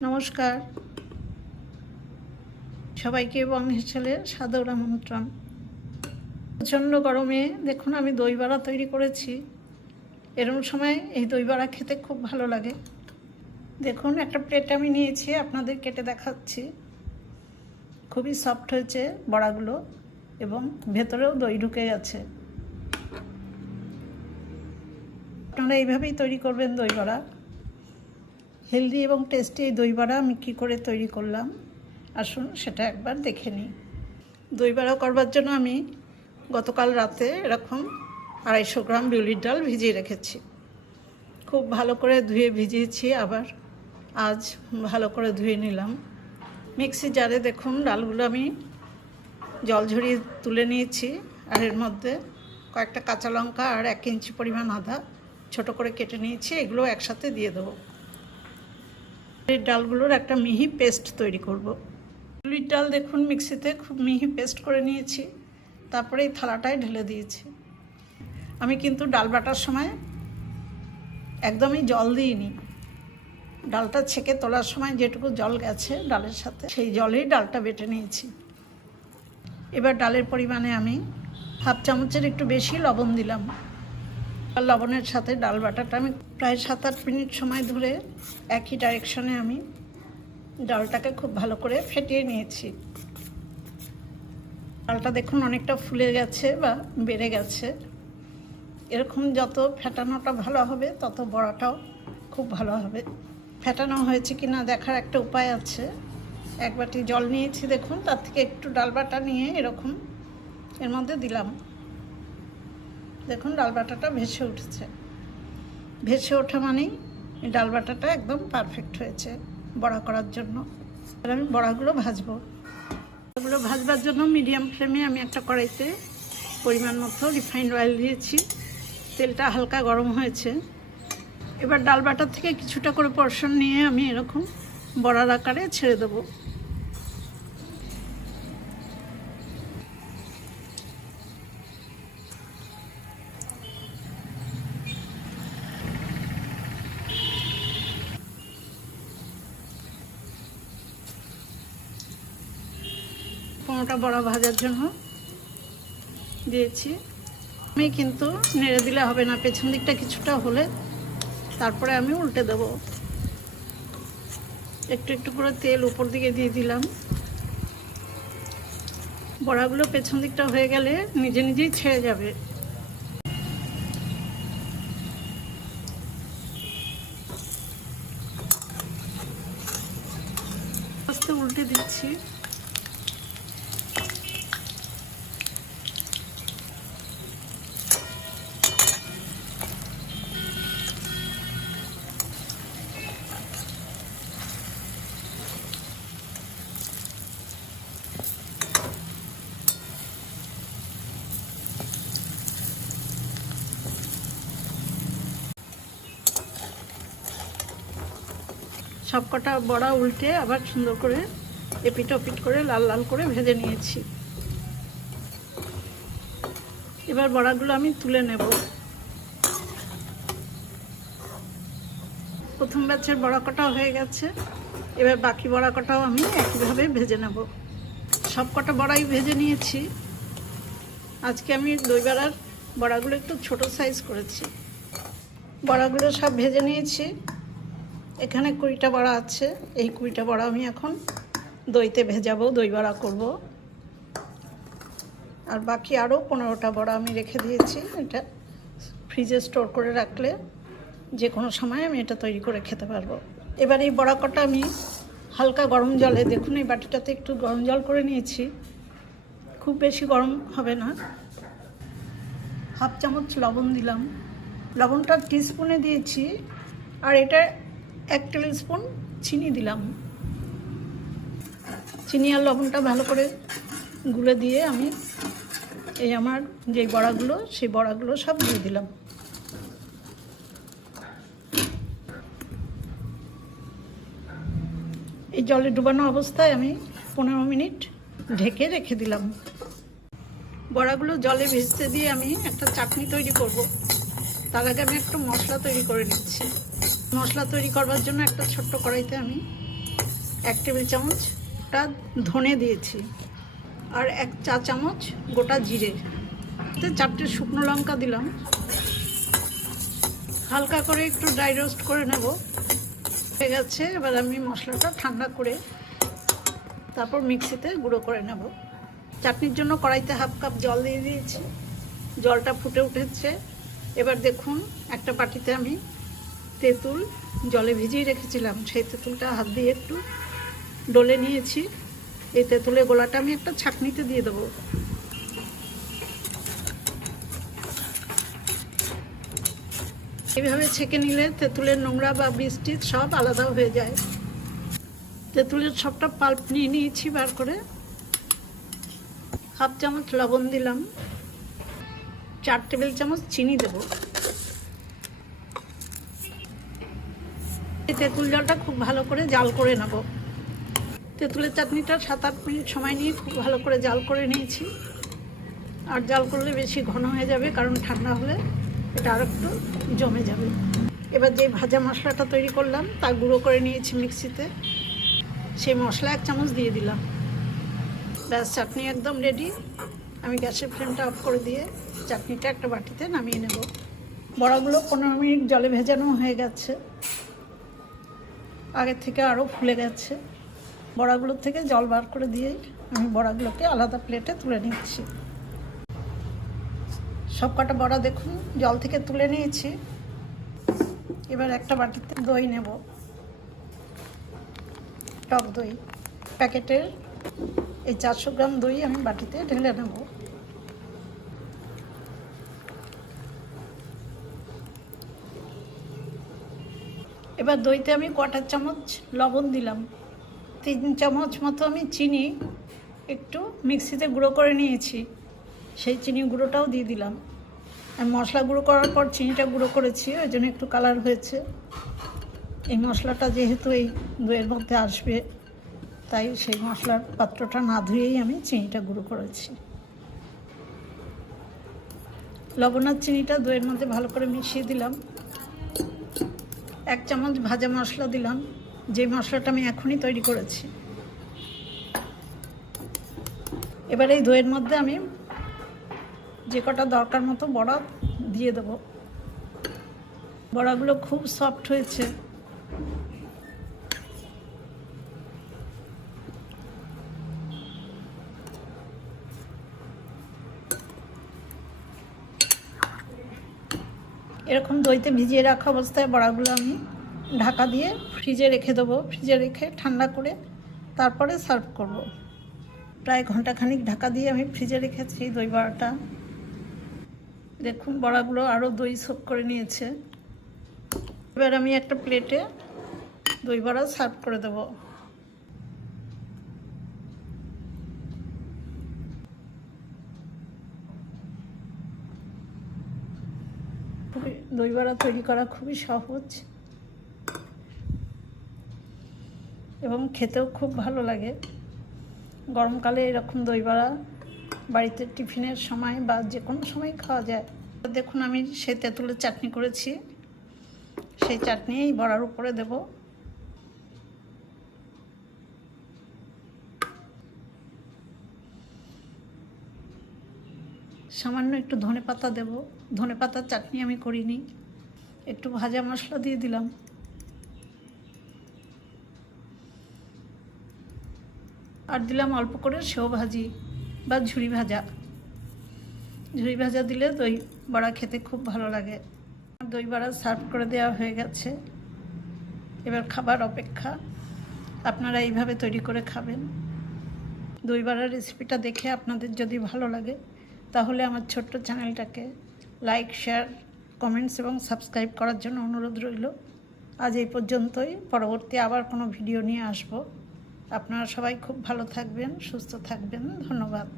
নমস্কার সবাইকে বংশের ছেলের সাদর আমন্ত্রণ। প্রচণ্ড গরমে দেখুন আমি দই বড়া তৈরি করেছি। এরকম সময় এই দই বড়া খেতে খুব ভালো লাগে। দেখুন একটা প্লেট আমি নিয়েছি, আপনাদের কেটে দেখাচ্ছি। খুবই সফট হয়েছে বড়াগুলো এবং ভেতরেও দই ঢুকে গেছে। আপনারা এইভাবেই তৈরি করবেন দই বড়া। হেলদি এবং টেস্টি এই দই বড়া আমি কী করে তৈরি করলাম আসুন সেটা একবার দেখে নিই। দই বড়া করবার জন্য আমি গতকাল রাতে এরকম 250 গ্রাম বিউলির ডাল ভিজিয়ে রেখেছি। খুব ভালো করে ধুয়ে ভিজিয়েছি, আবার আজ ভালো করে ধুয়ে নিলাম। মিক্সি জারে দেখুন ডালগুলো আমি জল ঝরিয়ে তুলে নিয়েছি, আর এর মধ্যে কয়েকটা কাঁচা লঙ্কা আর 1 ইঞ্চি পরিমাণ আদা ছোট করে কেটে নিয়েছি, এগুলো একসাথে দিয়ে দেবো। এই ডালগুলোর একটা মিহি পেস্ট তৈরি করব। বিউলির ডাল দেখুন মিক্সিতে খুব মিহি পেস্ট করে নিয়েছি, তারপরে এই থালাটায় ঢেলে দিয়েছি। আমি কিন্তু ডাল বাটার সময় একদমই জল দিইনি। ডালটা ছেঁকে তোলার সময় যেটুকু জল গেছে ডালের সাথে সেই জলেই ডালটা বেটে নিয়েছি। এবার ডালের পরিমাণে আমি 1/2 চামচের একটু বেশি লবণ দিলাম। আর লবণের সাথে ডাল বাটাটা আমি প্রায় 7-8 মিনিট সময় ধরে একই ডাইরেকশনে আমি ডালটাকে খুব ভালো করে ফেটিয়ে নিয়েছি। ডালটা দেখুন অনেকটা ফুলে গেছে বা বেড়ে গেছে। এরকম যত ফেটানোটা ভালো হবে তত বড়াটাও খুব ভালো হবে। ফেটানো হয়েছে কি না দেখার একটা উপায় আছে। 1 বাটি জল নিয়েছি, দেখুন তার থেকে একটু ডাল বাটা নিয়ে এরকম এর মধ্যে দিলাম। দেখুন ডাল বাটাটা ভেসে উঠেছে। ভেসে ওঠা মানেই ডাল বাটাটা একদম পারফেক্ট হয়েছে বড়া করার জন্য। এবার আমি বড়াগুলো ভাজবো। এগুলো ভাজবার জন্য মিডিয়াম ফ্লেমে আমি একটা কড়াইতে পরিমাণ মতো রিফাইন্ড অয়েল দিয়েছি। তেলটা হালকা গরম হয়েছে। এবার ডাল বাটার থেকে কিছুটা করে পোর্শন নিয়ে আমি এরকম বড়ার আকারে ছেড়ে দেবো। কোনোটা বড়া ভাজার জন্য দিয়েছি। আমি কিন্তু নেড়ে দিলে হবে না, পেছন দিকটা কিছুটা হলে তারপরে আমি উল্টে দেব। একটু একটু করে তেল উপর দিকে দিয়ে দিলাম। বড়াগুলো পেছন দিকটা হয়ে গেলে নিজে নিজেই ছেড়ে যাবে। আস্তে উল্টে দিচ্ছি। সবকটা বড়া উল্টে আবার সুন্দর করে এপিট ওপিট করে লাল লাল করে ভেজে নিয়েছি। এবার বড়াগুলো আমি তুলে নেব। প্রথম ব্যাচের বড়া কটা হয়ে গেছে, এবার বাকি বড়া কটাও আমি একইভাবে ভেজে নেব। সবকটা বড়াই ভেজে নিয়েছি। আজকে আমি দই বড়ার বড়াগুলো একটু ছোট সাইজ করেছি। বড়াগুলো সব ভেজে নিয়েছি। এখানে 20টা বড়া আছে। এই 20টা বড়া আমি এখন দইতে ভেজাবো, দই বড়া করব। আর বাকি আরও 15টা বড়া আমি রেখে দিয়েছি। এটা ফ্রিজে স্টোর করে রাখলে যে কোনো সময় আমি এটা তৈরি করে খেতে পারবো। এবার এই বড়া কটা আমি হালকা গরম জলে, দেখুন এই বাটিটাতে একটু গরম জল করে নিয়েছি, খুব বেশি গরম হবে না। 1/2 চামচ লবণ দিলাম। লবণটা টিস্পুনে দিয়েছি, আর এটা 1 টেবিল স্পুন চিনি দিলাম। চিনি আর লবণটা ভালো করে গুলে দিয়ে আমি এই আমার যে বড়াগুলো সেই বড়াগুলো সব দিয়ে দিলাম। এই জলে ডুবানো অবস্থায় আমি 15 মিনিট ঢেকে রেখে দিলাম। বড়াগুলো জলে ভেজতে দিয়ে আমি একটা চাটনি তৈরি করব। তার আগে আমি একটু মশলা তৈরি করে নিচ্ছি। মশলা তৈরি করবার জন্য একটা ছোট্ট কড়াইতে আমি 1 টেবিল চামচ গোটা ধনে দিয়েছি, আর 1 চা চামচ গোটা জিরে, 4টে শুকনো লঙ্কা দিলাম। হালকা করে একটু ড্রাই রোস্ট করে নেব। হয়ে গেছে। এবার আমি মশলাটা ঠান্ডা করে তারপর মিক্সিতে গুঁড়ো করে নেব। চাটনির জন্য কড়াইতে 1/2 কাপ জল দিয়ে দিয়েছি, জলটা ফুটে উঠেছে। এবার দেখুন একটা বাটিতে আমি তেঁতুল জলে ভিজিয়ে রেখেছিলাম, সেই তেঁতুলটা হাত দিয়ে একটু ডলে নিয়েছি। এই তেঁতুলের গোলাটা আমি একটা ছাঁকনিতে দিয়ে দেবো। এইভাবে ছেঁকে নিলে তেঁতুলের নোংরা বা বীজটি সব আলাদা হয়ে যায়। তেঁতুলের সবটা পাল্প নিয়ে নিয়েছি বার করে। 1/2 চামচ লবণ দিলাম, 4 টেবিল চামচ চিনি দেব। এই তেঁতুল জলটা খুব ভালো করে জাল করে নেব। তেঁতুলের চাটনিটা 7-8 মিনিট সময় নিয়ে খুব ভালো করে জাল করে নিয়েছি। আর জাল করলে বেশি ঘন হয়ে যাবে, কারণ ঠান্ডা হলে এটা আর একটু জমে যাবে। এবার যে ভাজা মশলাটা তৈরি করলাম তা গুঁড়ো করে নিয়েছি মিক্সিতে, সেই মশলা 1 চামচ দিয়ে দিলাম। ব্যাস, চাটনি একদম রেডি। আমি গ্যাসের ফ্লেমটা অফ করে দিয়ে চাটনিটা একটা বাটিতে নামিয়ে নেব। বড়াগুলো 15 মিনিট জলে ভেজানো হয়ে গেছে, আগের থেকে আরও ফুলে গেছে। বড়াগুলোর থেকে জল বার করে দিয়েই আমি বড়াগুলোকে আলাদা প্লেটে তুলে নিচ্ছি। সব কটা বড়া দেখুন জল থেকে তুলে নিয়েছি। এবার একটা বাটিতে দই নেব, টক দই। প্যাকেটের এই 400 গ্রাম দই আমি বাটিতে ঢেলে নেব। এবার দইতে আমি 1/4 চামচ লবণ দিলাম, 3 চামচ মতো আমি চিনি একটু মিক্সিতে গুঁড়ো করে নিয়েছি, সেই চিনি গুঁড়োটাও দিয়ে দিলাম। আমি মশলা গুঁড়ো করার পর চিনিটা গুঁড়ো করেছি, ওই জন্য একটু কালার হয়েছে। এই মশলাটা যেহেতু এই দইয়ের মধ্যে আসবে, তাই সেই মশলার পাত্রটা না ধুয়েই আমি চিনিটা গুঁড়ো করেছি। লবণ আর চিনিটা দইয়ের মধ্যে ভালো করে মিশিয়ে দিলাম। 1 চামচ ভাজা মশলা দিলাম, যে মশলাটা আমি এখনই তৈরি করেছি। এবার এই দইয়ের মধ্যে আমি যে কটা দরকার মতো বড়া দিয়ে দেব। বড়াগুলো খুব সফট হয়েছে। এরকম দইতে ভিজিয়ে রাখা অবস্থায় বড়াগুলো আমি ঢাকা দিয়ে ফ্রিজে রেখে দেবো। ফ্রিজে রেখে ঠান্ডা করে তারপরে সার্ভ করব। প্রায় ঘন্টাখানিক ঢাকা দিয়ে আমি ফ্রিজে রেখেছি দই বড়াটা। দেখুন বড়াগুলো আরও দই সোক করে নিয়েছে। এবার আমি একটা প্লেটে দই বড়া সার্ভ করে দেব। দই বড়া তৈরি করা খুবই সহজ এবং খেতেও খুব ভালো লাগে। গরমকালে এরকম দই বড়া বাড়িতে টিফিনের সময় বা যে কোনো সময় খাওয়া যায়। দেখুন আমি সেই তেঁতুলের চাটনি করেছি, সেই চাটনি এই বড়ার উপরে দেব। সামান্য একটু ধনেপাতা দেব। ধনেপাতার চাটনি আমি করিনি। একটু ভাজা মশলা দিয়ে দিলাম। আর দিলাম অল্প করে সেও ভাজি বা ঝুরি ভাজা। ঝুরি ভাজা দিলে দই বড়া খেতে খুব ভালো লাগে। দই বড়া সার্ভ করে দেওয়া হয়ে গেছে। এবার খাবার অপেক্ষা। আপনারা এইভাবে তৈরি করে খাবেন। দই বড়ার রেসিপিটা দেখে আপনাদের যদি ভালো লাগে তাহলে আমার ছোট্ট চ্যানেলটাকে লাইক, শেয়ার, কমেন্টস এবং সাবস্ক্রাইব করার জন্য অনুরোধ রইল। আজ এই পর্যন্তই। পরবর্তী আবার কোনো ভিডিও নিয়ে আসব। আপনারা সবাই খুব ভালো থাকবেন, সুস্থ থাকবেন। ধন্যবাদ।